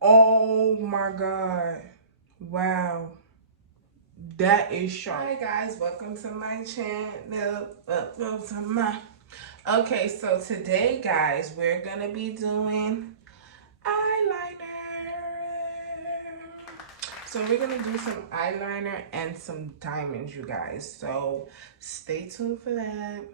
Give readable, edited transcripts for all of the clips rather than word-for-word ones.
Oh my God. Wow. That is sharp. Hi guys, welcome to my channel. Welcome to my... Okay, so today guys, we're gonna be doing eyeliner. So we're gonna do some eyeliner and some diamonds, you guys. So stay tuned for that.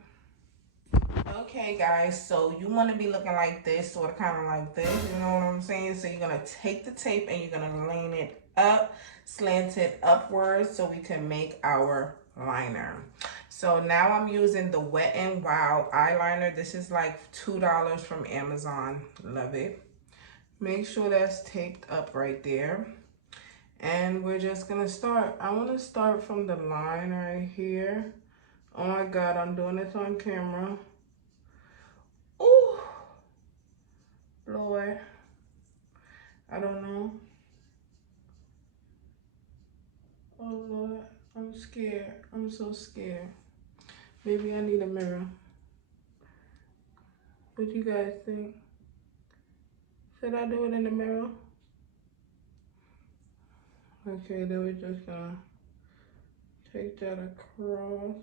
Okay guys, so you want to be looking like this, or kind of like this, you know what I'm saying? So you're going to take the tape and you're going to lean it up, slant it upwards so we can make our liner. So now I'm using the Wet n Wild eyeliner. This is like $2 from Amazon. Love it. Make sure that's taped up right there. And we're just going to start. I want to start from the line right here. Oh my God, I'm doing this on camera. Ooh, Lord, I don't know. Oh Lord, I'm scared. I'm so scared. Maybe I need a mirror. What do you guys think? Should I do it in the mirror? Okay, then we're just gonna take that across.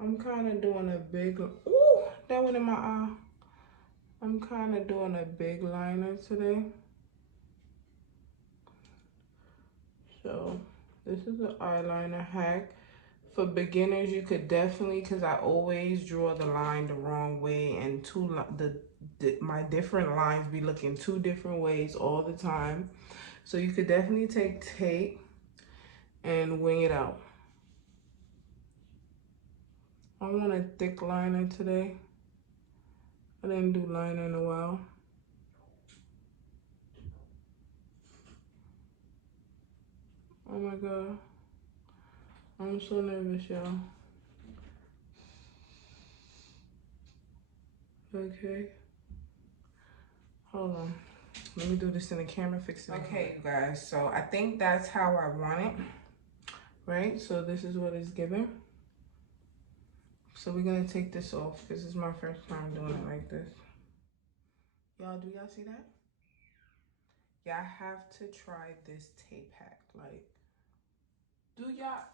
I'm kind of doing a big, ooh, that went in my eye. I'm kind of doing a big liner today. So this is an eyeliner hack. For beginners, you could definitely, because I always draw the line the wrong way, and my different lines be looking two different ways all the time. So you could definitely take tape and wing it out. I want a thick liner today. I didn't do liner in a while. Oh my God. I'm so nervous, y'all. Okay. Hold on. Let me do this in the camera, fix it. Okay, you guys. So I think that's how I want it. Right? So this is what it's giving. So we're gonna take this off. This is my first time doing it like this. Y'all, do y'all see that? Y'all have to try this tape hack. Like, do y'all?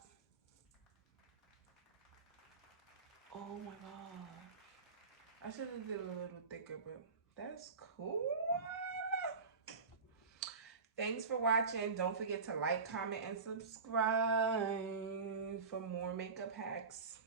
Oh my God. I should have did a little thicker, but that's cool. Thanks for watching. Don't forget to like, comment, and subscribe for more makeup hacks.